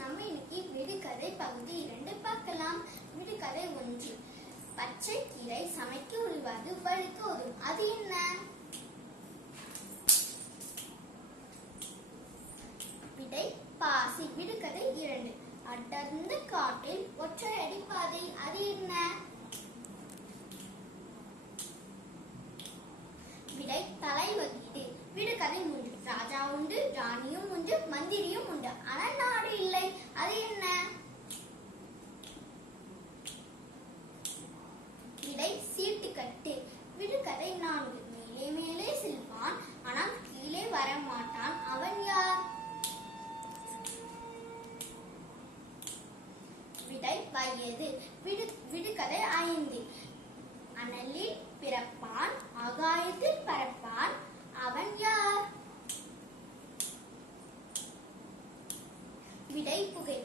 நம்ம இன்னைக்கு விடுகதை பகுதி 2 பார்க்கலாம். விடுகதை 1. பச்சை கீரை சமைக்க உருவாது வழுக்க உதவும், அது என்ன? விடை பாசி. விடுகதை 2. அடர்ந்த காட்டில் ஒற்றை அடிப்பாதை, அது என்ன? விடை தலைவகீடு. விடுகதை 3. ராஜா உண்டு, ராணியும் உண்டு, மந்திரியும் உண்டு, ஆனால் நாடு இல்லை, அது என்ன? விடை சீட்டுக்கட்டு. விடுகதை 4. மேலே மேலே செல்வான், ஆனால் கீழே வர மாட்டான், அவன் யார்? விடை வயது. விடுகதை 5. அனலில் பிறப்பான், ஆகாயத்தில் பறப்பான், அவன் யார்? விடை புகை.